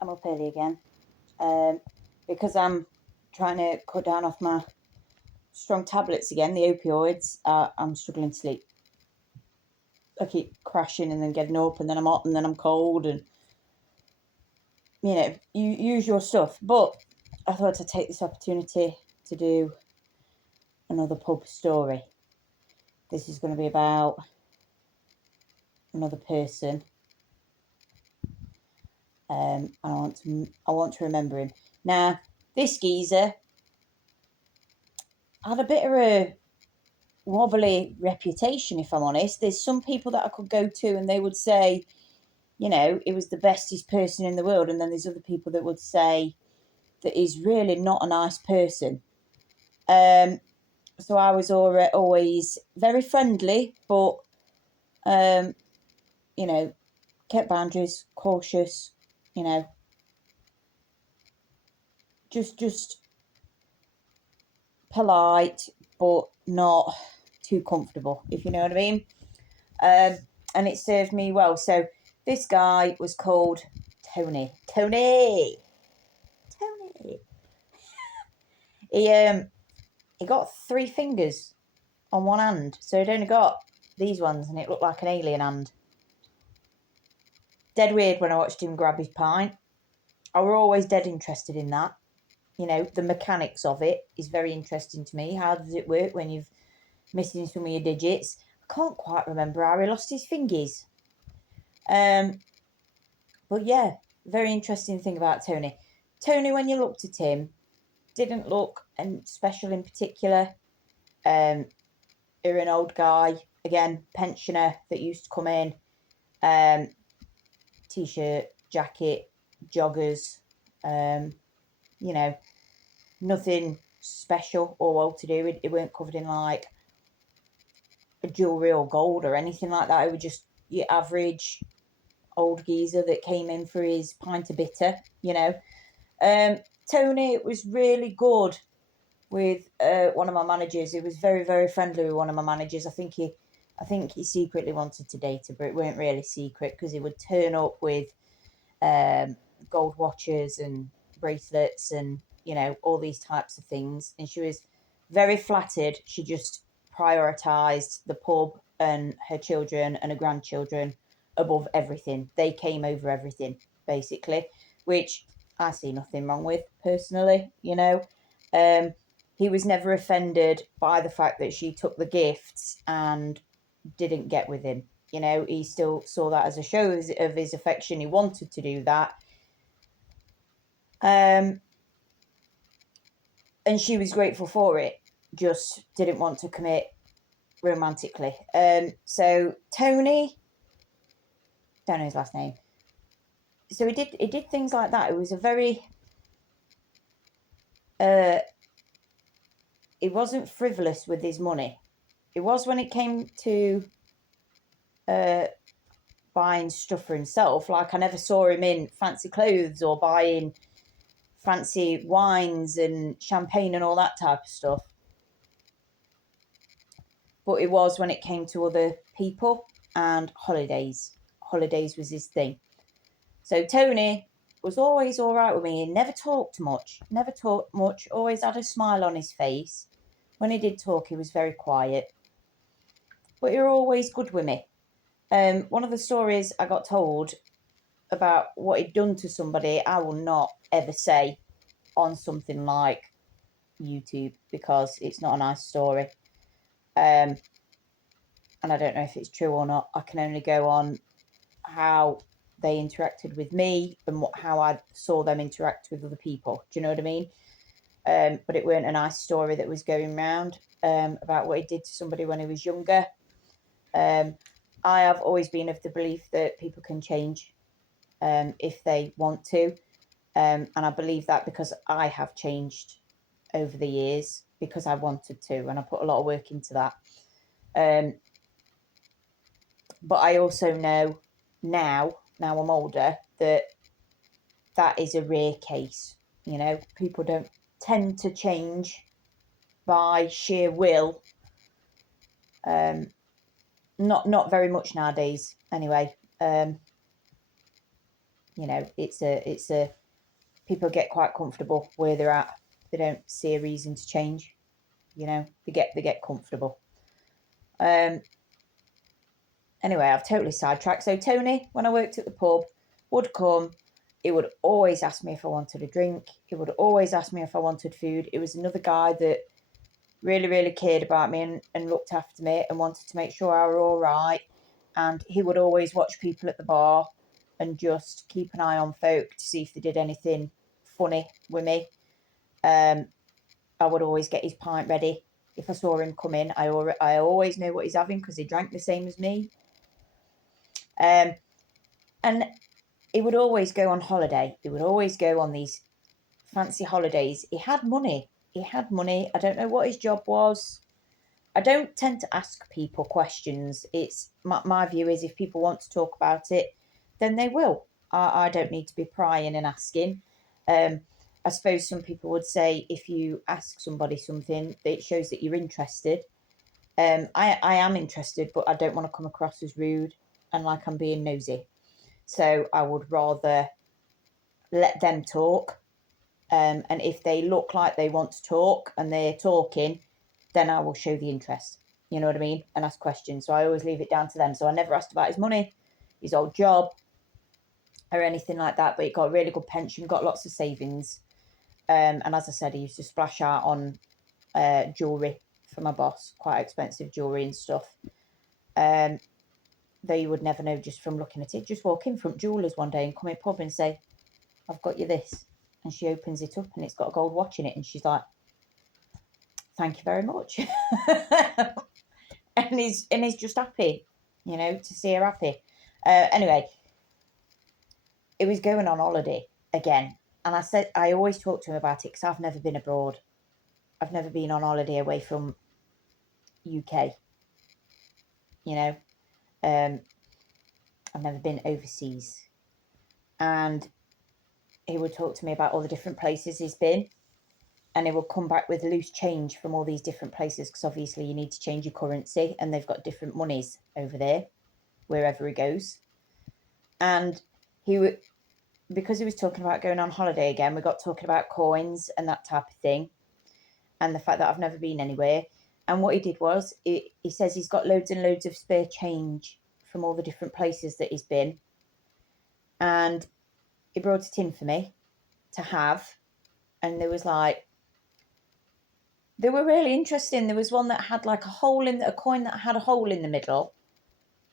I'm up early again because I'm trying to cut down off my strong tablets again, the opioids. I'm struggling to sleep. I keep crashing and then getting up, and then I'm hot and then I'm cold, and you use your stuff. But I thought I'd take this opportunity to do another pub story. This is going to be about another person. And I want to remember him. Now, this geezer had a bit of a wobbly reputation, if I'm honest. There's some people that I could go to and they would say, it was the bestest person in the world, and then there's other people that would say that he's really not a nice person. So I was always very friendly, but kept boundaries, cautious, just polite, but not too comfortable, if you know what I mean. And it served me well. So this guy was called Tony. He got 3 fingers on one hand, so he'd only got these ones, and it looked like an alien hand. Dead weird when I watched him grab his pint. I were always dead interested in that. The mechanics of it is very interesting to me. How does it work when you've missing some of your digits? I can't quite remember how he lost his fingers. But yeah, very interesting thing about Tony. Tony, when you looked at him, didn't look special in particular. You're an old guy, again, pensioner that used to come in, t-shirt, jacket, joggers, nothing special or well to do. It weren't covered in like a jewellery or gold or anything like that. It was just your average old geezer that came in for his pint of bitter, Tony was really good with one of my managers. He was very, very friendly with one of my managers. I think he secretly wanted to date her, but it weren't really secret because he would turn up with gold watches and bracelets and all these types of things. And she was very flattered. She just prioritised the pub and her children and her grandchildren above everything. They came over everything, basically, which I see nothing wrong with personally. He was never offended by the fact that she took the gifts and didn't get with him. He still saw that as a show of his affection. He wanted to do that. And she was grateful for it, just didn't want to commit romantically. So Tony, don't know his last name. So he did things like that. It was a very he wasn't frivolous with his money. It was when it came to buying stuff for himself. Like, I never saw him in fancy clothes or buying fancy wines and champagne and all that type of stuff. But it was when it came to other people and holidays. Holidays was his thing. So Tony was always all right with me. He never talked much, always had a smile on his face. When he did talk, he was very quiet. But he was always good with me. One of the stories I got told about what he'd done to somebody, I will not ever say on something like YouTube because it's not a nice story. And I don't know if it's true or not. I can only go on how they interacted with me and how I saw them interact with other people. Do you know what I mean? But it weren't a nice story that was going around about what he did to somebody when he was younger. I have always been of the belief that people can change if they want to. And I believe that because I have changed over the years because I wanted to, and I put a lot of work into that. But I also know now I'm older, that is a rare case. People don't tend to change by sheer will. Not very much nowadays, anyway. You know, it's a people get quite comfortable where they're at. They don't see a reason to change. You know, they get comfortable. Anyway, I've totally sidetracked. So Tony, when I worked at the pub, would come. He would always ask me if I wanted a drink. He would always ask me if I wanted food. It was another guy that really, really cared about me and looked after me and wanted to make sure I were all right. And he would always watch people at the bar and just keep an eye on folk to see if they did anything funny with me. I would always get his pint ready. If I saw him come in, I always know what he's having because he drank the same as me. And he would always go on holiday. He would always go on these fancy holidays. He had money. I don't know what his job was. I don't tend to ask people questions. It's my view is if people want to talk about it, then they will. I don't need to be prying and asking. I suppose some people would say if you ask somebody something, it shows that you're interested. I am interested, but I don't want to come across as rude and like I'm being nosy. So I would rather let them talk. And if they look like they want to talk and they're talking, then I will show the interest. You know what I mean? And ask questions. So I always leave it down to them. So I never asked about his money, his old job, or anything like that. But he got a really good pension, got lots of savings. And as I said, he used to splash out on jewellery for my boss, quite expensive jewellery and stuff. Though you would never know just from looking at it. Just walk in front jewellers one day and come in pub and say, I've got you this. And she opens it up and it's got a gold watch in it. And she's like, thank you very much. and he's just happy, you know, to see her happy. Anyway, it was going on holiday again. And I always talk to him about it because I've never been abroad. I've never been on holiday away from UK. You know, I've never been overseas. And he would talk to me about all the different places he's been. And he will come back with loose change from all these different places because obviously you need to change your currency and they've got different monies over there, wherever he goes. And because he was talking about going on holiday again, we got talking about coins and that type of thing and the fact that I've never been anywhere. And what he did was, he says he's got loads and loads of spare change from all the different places that he's been. And he brought it in for me to have. And there was they were really interesting. There was one that had like a coin that had a hole in the middle.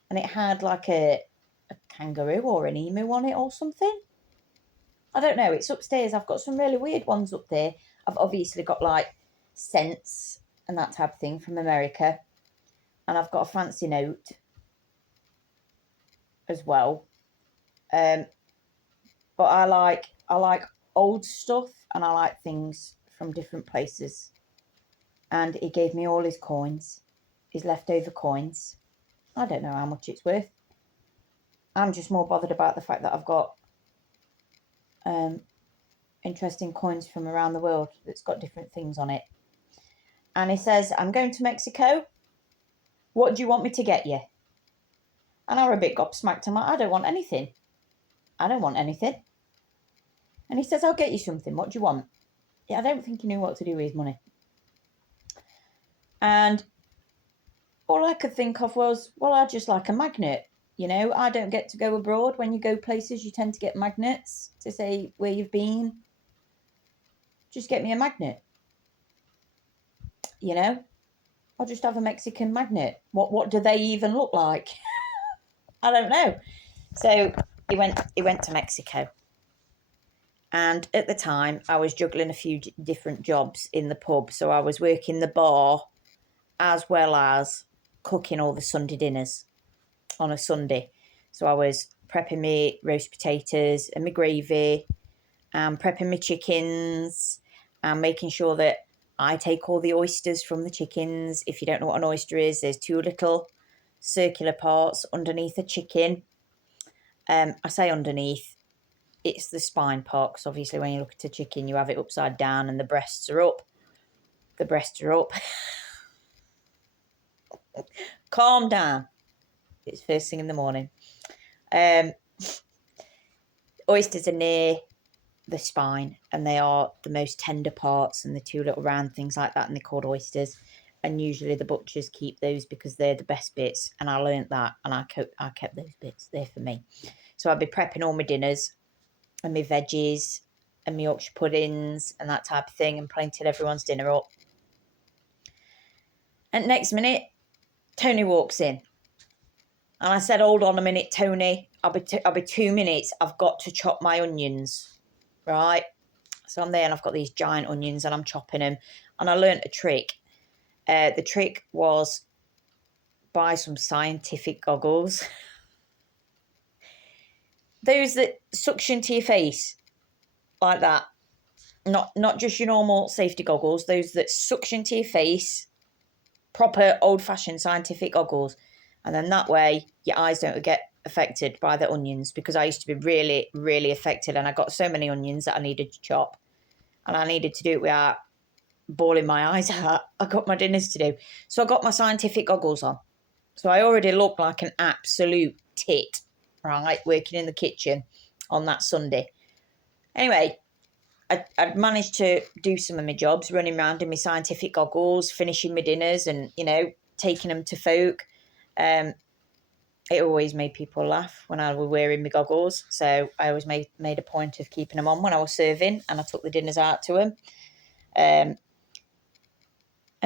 And it had like a kangaroo or an emu on it or something. I don't know. It's upstairs. I've got some really weird ones up there. I've obviously got like cents and that type of thing from America. And I've got a fancy note as well. But I like old stuff and I like things from different places. And he gave me all his coins, his leftover coins. I don't know how much it's worth. I'm just more bothered about the fact that I've got interesting coins from around the world that's got different things on it. And he says, I'm going to Mexico. What do you want me to get you? And I were a bit gobsmacked. I'm like, I don't want anything. I don't want anything. And he says, I'll get you something. What do you want? Yeah, I don't think he knew what to do with his money. And all I could think of was, well, I'd just like a magnet. You know, I don't get to go abroad. When you go places, you tend to get magnets to say where you've been. Just get me a magnet. You know, I'll just have a Mexican magnet. What do they even look like? I don't know. So he went to Mexico. And at the time, I was juggling a few different jobs in the pub. So I was working the bar as well as cooking all the Sunday dinners on a Sunday. So I was prepping my roast potatoes and my gravy and prepping my chickens and making sure that I take all the oysters from the chickens. If you don't know what an oyster is, there's two little circular parts underneath a chicken. I say underneath. It's the spine part, because obviously when you look at a chicken, you have it upside down and the breasts are up. The breasts are up. Calm down. It's first thing in the morning. Oysters are near the spine, and they are the most tender parts, and the two little round things like that, and they're called oysters. And usually the butchers keep those because they're the best bits, and I learnt that, and I kept those bits there for me. So I'd be prepping all my dinners and my veggies and my Yorkshire puddings and that type of thing, and planting everyone's dinner up. And next minute, Tony walks in. And I said, hold on a minute, Tony. I'll be 2 minutes. I've got to chop my onions, right? So I'm there and I've got these giant onions and I'm chopping them. And I learnt a trick. The trick was buy some scientific goggles. Those that suction to your face like that. Not just your normal safety goggles. Those that suction to your face. Proper old-fashioned scientific goggles. And then that way your eyes don't get affected by the onions, because I used to be really, really affected, and I got so many onions that I needed to chop. And I needed to do it without bawling my eyes out. I got my dinners to do. So I got my scientific goggles on. So I already looked like an absolute tit, right, working in the kitchen on that Sunday. Anyway, I'd managed to do some of my jobs, running around in my scientific goggles, finishing my dinners and, taking them to folk. It always made people laugh when I was wearing my goggles. So I always made a point of keeping them on when I was serving, and I took the dinners out to them. And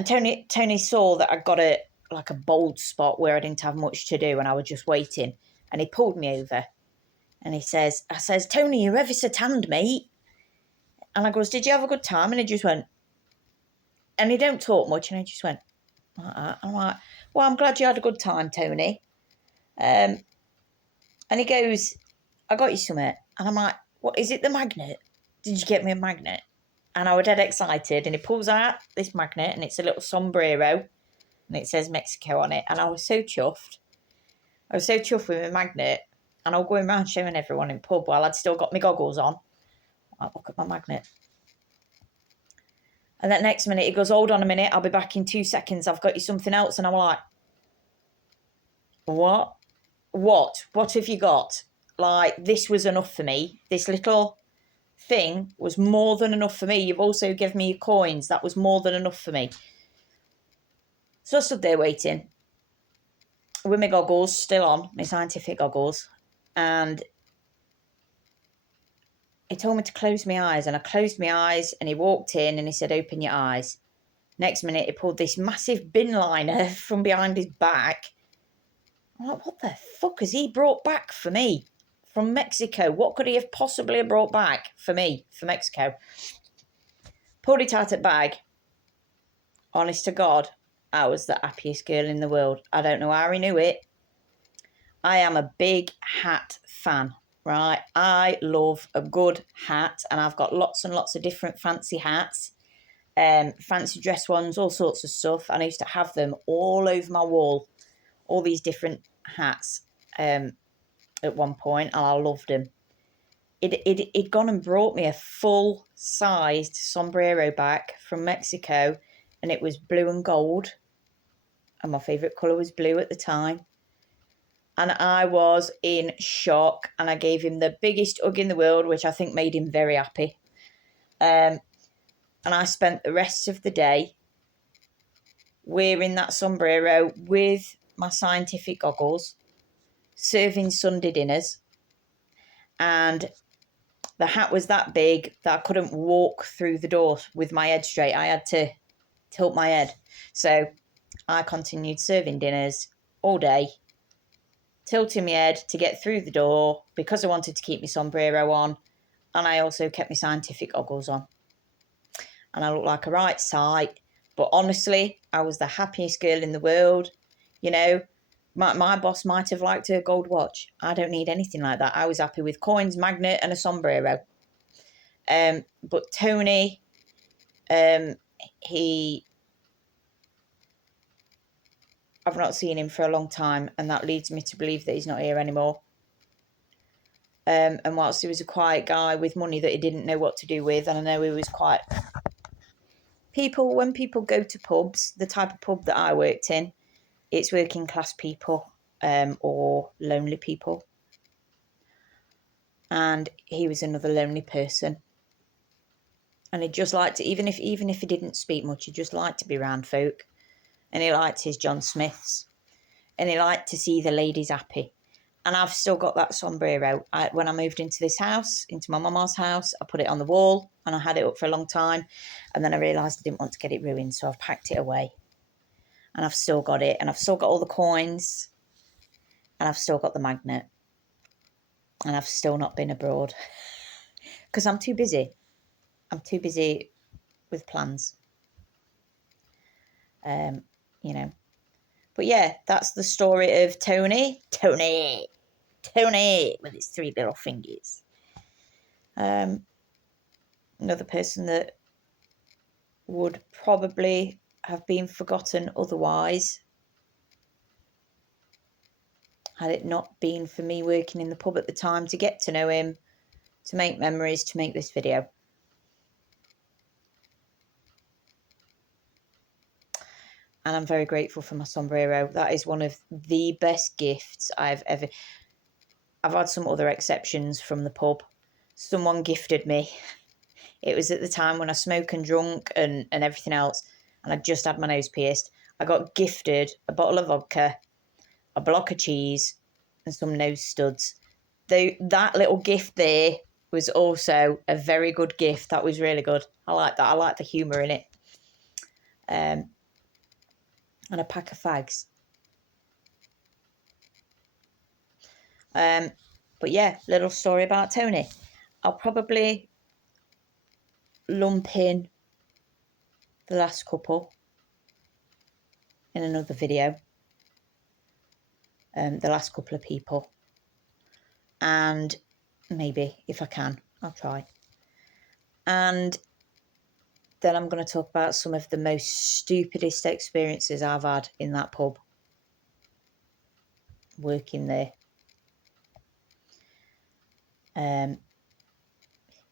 Tony saw that I got a bold spot where I didn't have much to do and I was just waiting. And he pulled me over and I says, Tony, you're ever so tanned, mate. And I goes, did you have a good time? And he just went, and he don't talk much, and he just went, like that. I'm like, well, I'm glad you had a good time, Tony. And he goes, I got you something. And I'm like, what, is it the magnet? Did you get me a magnet? And I was dead excited. And he pulls out this magnet, and it's a little sombrero, and it says Mexico on it. And I was so chuffed. I was so chuffed with my magnet. And I was going around showing everyone in pub while I'd still got my goggles on. Like, look at my magnet. And that next minute, he goes, hold on a minute, I'll be back in 2 seconds. I've got you something else. And I'm like, what? What have you got? Like, this was enough for me. This little thing was more than enough for me. You've also given me your coins. That was more than enough for me. So I stood there waiting with my goggles still on, my scientific goggles. And he told me to close my eyes, and I closed my eyes, and he walked in and he said, open your eyes. Next minute, he pulled this massive bin liner from behind his back. I'm like, what the fuck has he brought back for me from Mexico? What could he have possibly brought back for me for Mexico? Pulled it out of the bag. Honest to God, I was the happiest girl in the world. I don't know how he knew it. I am a big hat fan. Right, I love a good hat, and I've got lots and lots of different fancy hats, fancy dress ones, all sorts of stuff. And I used to have them all over my wall, all these different hats at one point, and I loved them. He'd gone and brought me a full-sized sombrero back from Mexico, and it was blue and gold, and my favourite colour was blue at the time. And I was in shock, and I gave him the biggest hug in the world, which I think made him very happy. And I spent the rest of the day wearing that sombrero with my scientific goggles, serving Sunday dinners. And the hat was that big that I couldn't walk through the door with my head straight. I had to tilt my head. So I continued serving dinners all day, tilting my head to get through the door because I wanted to keep my sombrero on, and I also kept my scientific goggles on. And I looked like a right sight, but honestly, I was the happiest girl in the world. My boss might have liked a gold watch. I don't need anything like that. I was happy with coins, magnet, and a sombrero. But Tony, I've not seen him for a long time, and that leads me to believe that he's not here anymore. And whilst he was a quiet guy with money that he didn't know what to do with, and I know he was quite... When people go to pubs, the type of pub that I worked in, it's working class people or lonely people. and he was another lonely person. And he just liked to, even if he didn't speak much, he just liked to be around folk. And he liked his John Smiths. And he liked to see the ladies happy. And I've still got that sombrero. When I moved into this house, into my mama's house, I put it on the wall and I had it up for a long time. And then I realised I didn't want to get it ruined, so I've packed it away. And I've still got it. And I've still got all the coins. And I've still got the magnet. And I've still not been abroad. Because I'm too busy. I'm too busy with plans. You know. But yeah, that's the story of Tony. Tony with his 3 little fingers. Another person that would probably have been forgotten otherwise had it not been for me working in the pub at the time to get to know him, to make memories, to make this video. And I'm very grateful for my sombrero. That is one of the best gifts I've ever... I've had some other exceptions from the pub. Someone gifted me. It was at the time when I smoked and drunk and everything else, and I just had my nose pierced. I got gifted a bottle of vodka, a block of cheese, and some nose studs. That little gift there was also a very good gift. That was really good. I like that. I like the humour in it. And a pack of fags. But yeah, little story about Tony. I'll probably lump in the last couple in another video. The last couple of people. And maybe, if I can, I'll try. And then I'm going to talk about some of the most stupidest experiences I've had in that pub. Working there.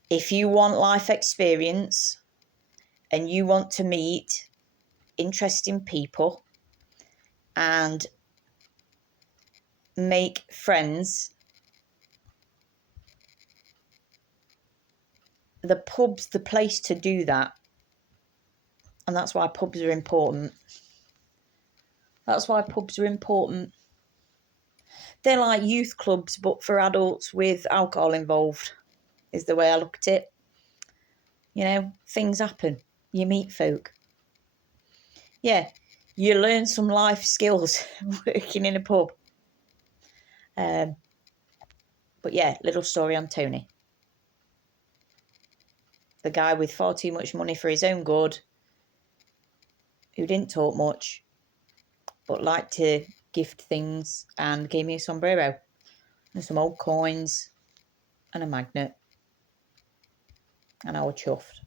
If you want life experience and you want to meet interesting people and make friends, the pub's the place to do that. And that's why pubs are important. That's why pubs are important. They're like youth clubs, but for adults with alcohol involved, is the way I look at it. You know, things happen. You meet folk. Yeah, you learn some life skills working in a pub. But yeah, little story on Tony. The guy with far too much money for his own good, who didn't talk much, but liked to gift things and gave me a sombrero and some old coins and a magnet. And I was chuffed.